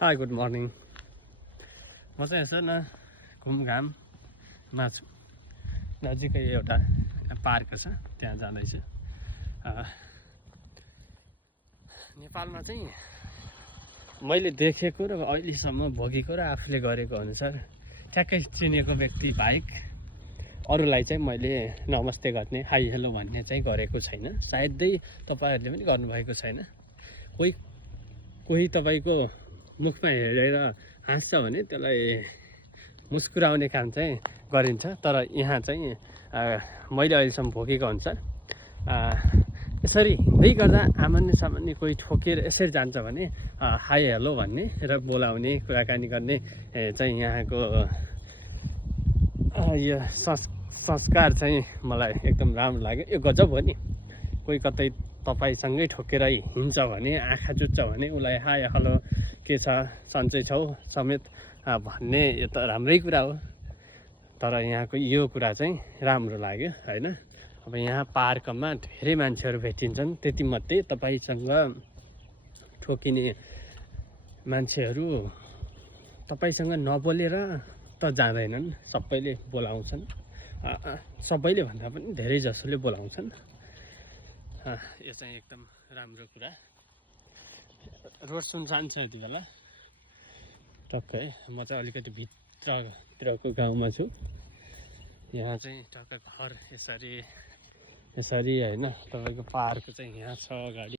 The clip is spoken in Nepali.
High good morning. म चाहिँ यसो न घुमघाममा छु। नजिकै एउटा पार्क छ, त्यहाँ जाँदैछु। नेपालमा चाहिँ मैले देखेको र अहिलेसम्म भोगेको र आफूले गरेको अनुसार ठ्याक्कै चिनेको व्यक्ति बाहेक अरूलाई चाहिँ मैले नमस्ते गर्ने, हाई हेलो भन्ने चाहिँ गरेको छैन। सायदै तपाईँहरूले पनि गर्नुभएको छैन। कोही तपाईँको मुखमा हेरेर हाँस्छ भने त्यसलाई मुस्कुराउने काम चाहिँ गरिन्छ। तर यहाँ चाहिँ मैले अहिलेसम्म भोगेको अनुसार यसरी हिँड्दै गर्दा आमान्य सामान्य कोही ठोकेर यसरी जान्छ भने हाई हेलो भन्ने र बोलाउने, कुराकानी गर्ने चाहिँ यहाँको यो संस्कार चाहिँ मलाई एकदम राम्रो लाग्यो। यो गजब हो नि। कोही कतै तपाईँसँगै ठोकेर हिँड्छ भने, आँखा जुत्छ भने उसलाई हाई हेलो, के छ, सन्चै छौ समेत भन्ने यो त राम्रै कुरा हो। तर यहाँको यो कुरा चाहिँ राम्रो लाग्यो होइन। अब यहाँ पार्कमा धेरै मान्छेहरू भेटिन्छन्, त्यतिमध्ये तपाईँसँग ठोकिने मान्छेहरू तपाईँसँग नबोलेर त जाँदैनन्। सबैले बोलाउँछन्, सबैले भन्दा पनि धेरै जसोले बोलाउँछन्। यो चाहिँ एकदम राम्रो कुरा। रोड सुनसान छ यति बेला टक्कै। म चाहिँ अलिकति भित्रको गाउँमा छु। यहाँ चाहिँ टक्कै घर यसरी होइन, तपाईँको पार्क चाहिँ यहाँ छ अगाडि।